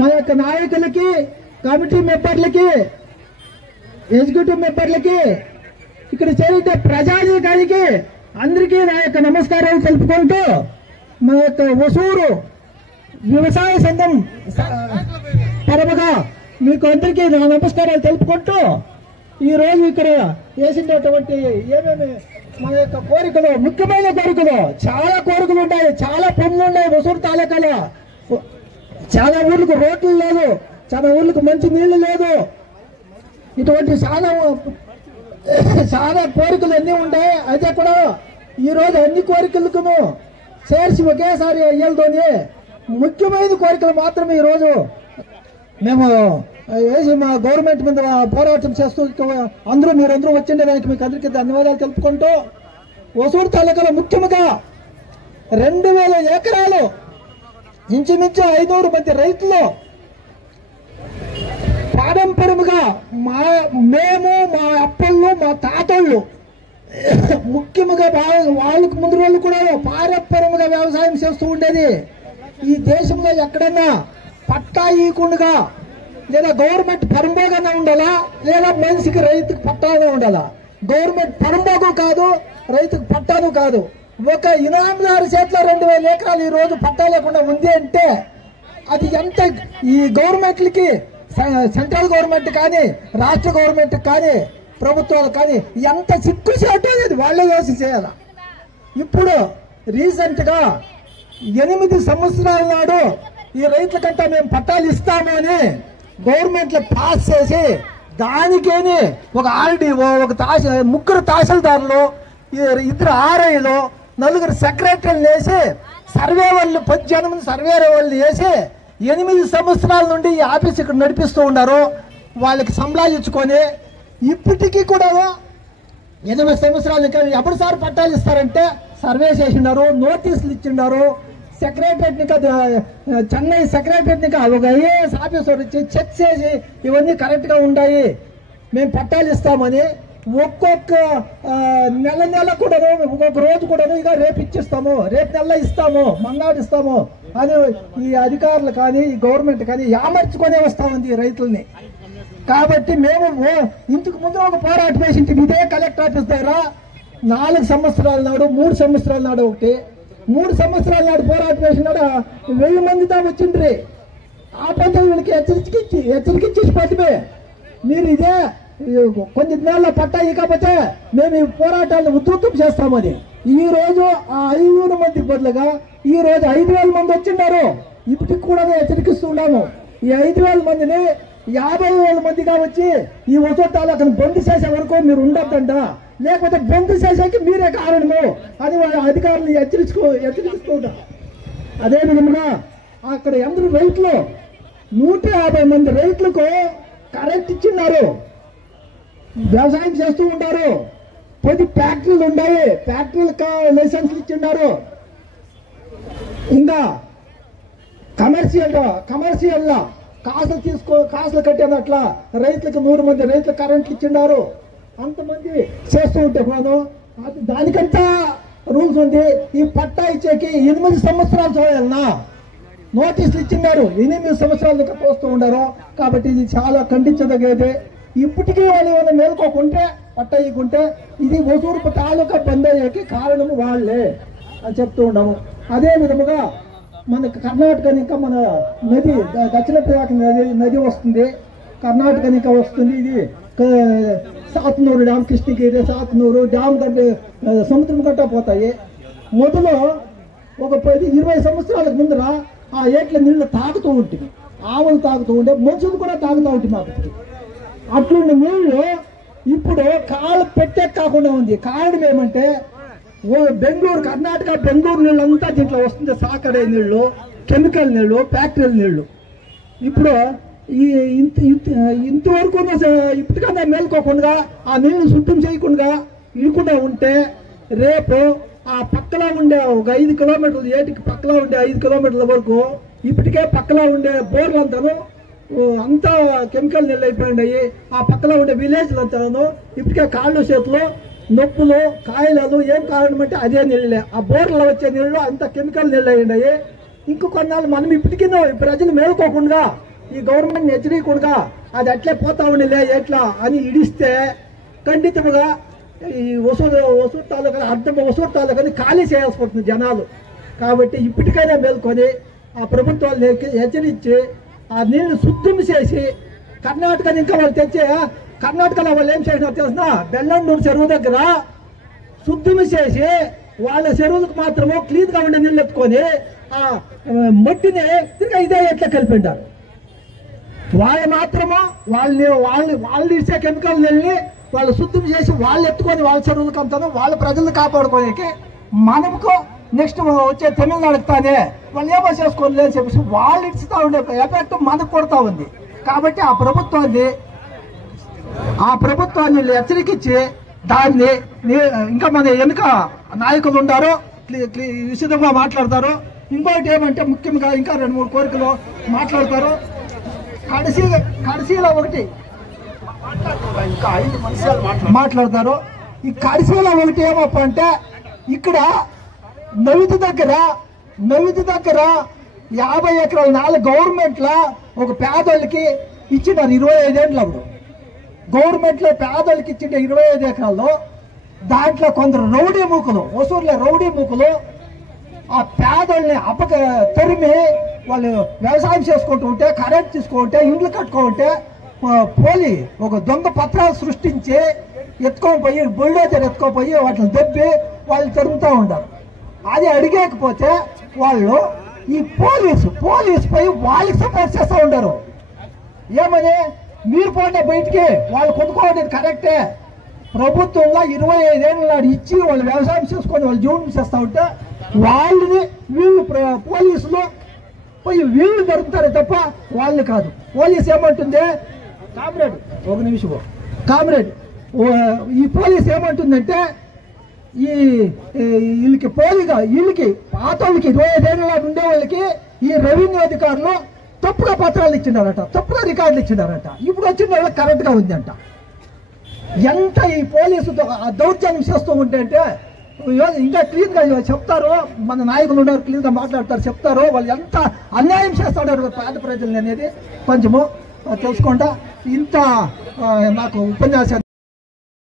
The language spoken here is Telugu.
మా యొక్క నాయకులకి, కమిటీ మెంబర్లకి, ఎగ్జిక్యూటివ్ మెంబర్లకి, ఇక్కడ చేరిన ప్రజానీకానికి అందరికీ నా యొక్క నమస్కారాలు తెలుపుకుంటూ మా యొక్క ఒసూరు వ్యవసాయ సంఘం పరమగా మీకు అందరికీ నా నమస్కారాలు తెలుపుకుంటూ ఈ రోజు ఇక్కడ వేసినటువంటి ఏమేమి మన యొక్క కోరికలు, ముఖ్యమైన కోరికలు, చాలా కోరికలు ఉన్నాయి, చాలా పనులు ఉన్నాయి. ఒసూరు తాలూకాలో చాలా ఊర్లకు రోడ్లు లేదు, చాలా ఊర్లకు మంచి నీళ్లు లేదు, ఇటువంటి చాలా కోరికలు అన్నీ ఉంటాయి. అయితే కూడా ఈ రోజు అన్ని కోరికలకు చేర్చి ఒకేసారి అయ్యేతోని ముఖ్యమైన కోరికలు మాత్రమే ఈ రోజు మేము వేసి మా గవర్నమెంట్ మీద పోరాటం చేస్తూ మీరందరూ వచ్చిండే దానికి మీకు అందరికీ ధన్యవాదాలు తెలుపుకుంటూ ఒసూరు తాలూకాలో ముఖ్యంగా 2000 ఎకరాలు ఇంచుమించు 500 మంది రైతులు పారంపర్యంగా మేము మా అప్పళ్ళు మా తాతళ్ళు ముఖ్యంగా వాళ్ళకు ముందు వాళ్ళు కూడా పారంపర్యంగా వ్యవసాయం చేస్తూ ఉండేది. ఈ దేశంలో ఎక్కడన్నా పట్టా ఇవ్వకుండా లేదా గవర్నమెంట్ పరంబోగానే ఉండాలా, లేదా మనిషికి రైతుకు పట్టానే ఉండాలా. గవర్నమెంట్ పరంబోగు కాదు, రైతుకు పట్టాను కాదు. ఒక ఇనామదారు చేతిలో 2000 ఎకరాలు ఈ రోజు పట్టా లేకుండా ఉంది అంటే అది ఎంత ఈ గవర్నమెంట్లకి, సెంట్రల్ గవర్నమెంట్ కానీ రాష్ట్ర గవర్నమెంట్ కానీ ప్రభుత్వాలు కానీ ఎంత సిక్కు చేయటం వాళ్ళే యోచన చేయాల. ఇప్పుడు రీసెంట్గా 8 సంవత్సరాల నాడు ఈ రైతులకంతా మేము పట్టాలు ఇస్తాము అని గవర్నమెంట్లో పాస్ చేసి దానికేని ఒక ఆర్డీఓ, ఒక ముగ్గురు తహసీల్దారులు, 2 ఆర్ఐలు, 4 సెక్రటరీలు వేసి సర్వే వాళ్ళు 18 మంది సర్వే వాళ్ళు వేసి 8 సంవత్సరాల నుండి ఈ ఆఫీస్ ఇక్కడ నడిపిస్తూ ఉన్నారు. వాళ్ళకి సంబళాలు ఇచ్చుకొని ఇప్పటికీ కూడా 8 సంవత్సరాలు ఇంకా ఎప్పుడు సార్ పట్టాలు ఇస్తారంటే సర్వే చేసినారు, నోటీసులు ఇచ్చిన్నారు. సెక్రటరీని చెన్నై సెక్రటరీని ఒక ఐఏఎస్ ఆఫీసర్ వచ్చి చెక్ చేసి ఇవన్నీ కరెక్ట్గా ఉన్నాయి, మేము పట్టాలు ఇస్తామని ఒక్కొక్క నెల కూడా ఒక్కొక్క రోజు కూడా ఇక రేపు ఇచ్చిస్తాము, రేపు నెల ఇస్తాము, మన్నాడు ఇస్తాము అని ఈ అధికారులు కానీ ఈ గవర్నమెంట్ కానీ యామర్చుకొనే వస్తా ఉంది రైతుల్ని. కాబట్టి మేము ఇంతకు ముందు ఒక పోరాటం వేసింటి ఇదే కలెక్టర్ ఆఫీస్ దగ్గర 4 సంవత్సరాల నాడు, 3 సంవత్సరాల నాడు ఒకటి, 3 సంవత్సరాల నాడు పోరాటం వేసినాడు 1000 మందితో వచ్చిండ్రి. ఆ పంట వీళ్ళకి హెచ్చరికిచ్చేసి పట్టుమే మీరు ఇదే కొన్ని నెలల పట్టా ఇకపోతే మేము ఈ పోరాటాలను ఉధృతం చేస్తామని. ఈ రోజు ఆ 500 మందికి బదులుగా ఈ రోజు 5000 మంది వచ్చిన్నారు. ఇప్పటికి కూడా హెచ్చరికిస్తున్నాము. ఈ 5000 మందిని 50,000 మందిగా వచ్చి ఈ ఒసూరు తాలూకాను బంద్ చేసే వరకు మీరు ఉండొద్దంట, లేకపోతే బంద్ చేసేకి మీరే కారణము అని వాళ్ళ అధికారులు హెచ్చరిస్తూ ఉంటారు. అదేవిధంగా అక్కడ అందరూ రైతులు 150 మంది రైతులకు కరెంట్ ఇచ్చిన్నారు, వ్యవసాయం చేస్తూ ఉంటారు. 10 ఫ్యాక్టరీలు ఉన్నాయి, ఫ్యాక్టరీలకు లైసెన్స్లు ఇచ్చిన్నారు. ఇంకా కమర్షియల్ కాసులు కట్టేనట్ల రైతులకు 100 మంది రైతులకు కరెంట్లు ఇచ్చిన్నారు. అంతమంది చేస్తూ ఉంటే పోను దానికంతా రూల్స్ ఉంది. ఈ పట్టా ఇచ్చేకి 8 సంవత్సరాలు చూడాలన్నా నోటీసులు ఇచ్చిన్నారు, 8 సంవత్సరాలు పోస్తూ ఉండారు. కాబట్టి ఇది చాలా ఖండించదగ్గది. ఇప్పటికీ వాళ్ళు ఏమైనా మేల్కోకుంటే పట్టా ఇవ్వకుంటే ఇది ఒసూరు తాలూకా బంద్ అయ్యేకి కారణము వాళ్లే అని చెప్తూ ఉన్నాము. అదే విధముగా మనకు కర్ణాటక ఇంకా మన నది దక్షిణ ప్రయాగ నది వస్తుంది, కర్ణాటక ఇంకా వస్తుంది. ఇది సాత్నూరు డ్యామ్, కృష్ణగిరి సాత్నూరు డ్యామ్ కంటే సముద్రం గట్టా పోతాయి. మొదలు ఒక 10-20 సంవత్సరాల ముందర ఆ ఏట్ల నీళ్లు తాగుతూ ఉంటుంది, ఆవులు తాగుతూ ఉంటే మనుషులు కూడా తాగుతూ ఉంటుంది. మాకు అట్లుండి నీళ్లు ఇప్పుడు కాళ్ళు పెట్టే కాకుండా ఉంది. కారణం ఏమంటే బెంగళూరు, కర్ణాటక బెంగళూరు నీళ్ళు అంతా దీంట్లో వస్తుంది. సాకడే నీళ్లు, కెమికల్ నీళ్లు, ఫ్యాక్టరీల నీళ్లు. ఇప్పుడు ఇంతవరకు ఇప్పటికన్నా మేల్కోకుండా ఆ నీళ్లు శుద్ధం చేయకుండా ఇవ్వకుండా ఉంటే రేపు ఆ పక్కలా ఉండే ఒక 5 కిలోమీటర్లు ఏటికి పక్కలా ఉండే 5 కిలోమీటర్ల వరకు ఇప్పటికే పక్కలా ఉండే బోర్లంతాను అంతా కెమికల్ నీళ్ళు అయిపోయినాయి. ఆ పక్కలో ఉండే విలేజ్లు అంతాను ఇప్పటికే కాళ్ళు చేతులు నొప్పులు కాయలు ఏం కారణం అంటే అదే నీళ్ళే. ఆ బోర్లలో వచ్చే నీళ్లు అంత కెమికల్ నీళ్ళు అయ్యాయి. ఇంకో కొన్నాళ్ళు మనం ఇప్పటికీ ప్రజలు మేలుకోకుండా ఈ గవర్నమెంట్ని హెచ్చరీయకుండా అది అట్లే పోతా ఉండలే ఎట్లా అని ఇడిస్తే ఖండితంగా ఈ వసూరు తాలూకాని ఖాళీ చేయాల్సి పడుతుంది జనాలు. కాబట్టి ఇప్పటికైనా మేల్కొని ఆ ప్రభుత్వాన్ని హెచ్చరించి ఆ నీళ్లు శుద్ధం చేసి కర్ణాటకని ఇంకా వాళ్ళు తెచ్చే కర్ణాటకలో వాళ్ళు ఏం చేసినారు తెలిసిన బెల్లండూరు చెరువు దగ్గర శుద్ధం చేసి వాళ్ళ చెరువులకు మాత్రము క్లీన్గా ఉండే నీళ్ళు ఎత్తుకొని ఆ మట్టిని తిరిగి ఇదే ఎట్లా కలిపిండారు. వాళ్ళు మాత్రము వాళ్ళు ఇచ్చే కెమికల్ నీళ్ళని వాళ్ళు శుద్ధం చేసి వాళ్ళు ఎత్తుకొని వాళ్ళ చెరువులకు అంతాను వాళ్ళ ప్రజలను కాపాడుకోలేకి మనకు నెక్స్ట్ వచ్చే తమిళనాడుకు తానే వాళ్ళు ఏమో చేసుకోవాలి అని చెప్పేసి వాళ్ళు ఇచ్చుతా ఉండే ఎఫెక్ట్ మనకు కొడతా ఉంది. కాబట్టి ఆ ప్రభుత్వాన్ని హెచ్చరికించి దాన్ని ఇంకా మన వెనుక నాయకులు ఉంటారు విశదంగా మాట్లాడతారు. ఇంకోటి ఏమంటే ముఖ్యంగా ఇంకా 2-3 కోరికలు మాట్లాడతారు. కడిసీలో ఒకటి ఇంకా 5 నిమిషాలు మాట్లాడతారు. ఈ కడిసీలో ఒకటి ఏమప్ప అంటే ఇక్కడ నవితి దగ్గర 50 ఎకరాల 4 గవర్నమెంట్లో ఒక పేదోళ్ళకి ఇచ్చినారు 25 ఏళ్ళు. అప్పుడు గవర్నమెంట్లో పేదోళ్ళకి ఇచ్చిన 25 ఎకరాల్లో దాంట్లో కొందరు రౌడీ మూకులు వసూరులో రౌడీ మూకులు ఆ పేదోళ్ళని తరిమి వాళ్ళు వ్యవసాయం చేసుకుంటూ ఉంటే కరెంట్ తీసుకుంటే ఇండ్లు కట్టుకుంటే పోలి ఒక దొంగ పత్రాలు సృష్టించి ఎత్తుకొని పోయి బుల్డోజర్ ఎత్తుకొని పోయి వాటిని దెబ్బి వాళ్ళు తరుగుతూ ఉంటారు. అది అడిగేకపోతే వాళ్ళు ఈ పోలీసు పై వాళ్ళకి సపోర్ట్ చేస్తూ ఉంటారు. ఏమని మీరు పోండి బయటికి వాళ్ళు కొనుక్కోవడం కరెక్టే. ప్రభుత్వంలో 25 ఏళ్ళ నాడు ఇచ్చి వాళ్ళు వ్యవసాయం చేసుకొని వాళ్ళు జీవనం చేస్తూ ఉంటే వీళ్ళు పోలీసులు పోయి వీళ్ళు దొరుకుతారే తప్ప వాళ్ళని కాదు. పోలీసు ఏమంటుంది కామ్రేడ్ ఈ పోలీసు ఏమంటుందంటే వీళ్ళకి పాతోళ్ళకి 25 ఏళ్ళ నాడు ఉండే వాళ్ళకి ఈ రెవెన్యూ అధికారులు తప్పుగా పత్రాలు ఇచ్చినారట, తప్పుగా రికార్డులు ఇచ్చినారట. ఇప్పుడు వచ్చిన వాళ్ళకి కరెక్ట్ గా ఉంది అంట. ఎంత ఈ పోలీసు దౌర్జన్యం చేస్తూ ఉంటే అంటే ఇంకా క్లీన్ గా చెప్తారు. మన నాయకులు ఉన్నారు, క్లీన్ గా మాట్లాడతారు, చెప్తారు వాళ్ళు ఎంత అన్యాయం చేస్తాడు పేద ప్రజల్ని అనేది కొంచెము తెలుసుకుంటా. ఇంత నాకు ఉపన్యాసం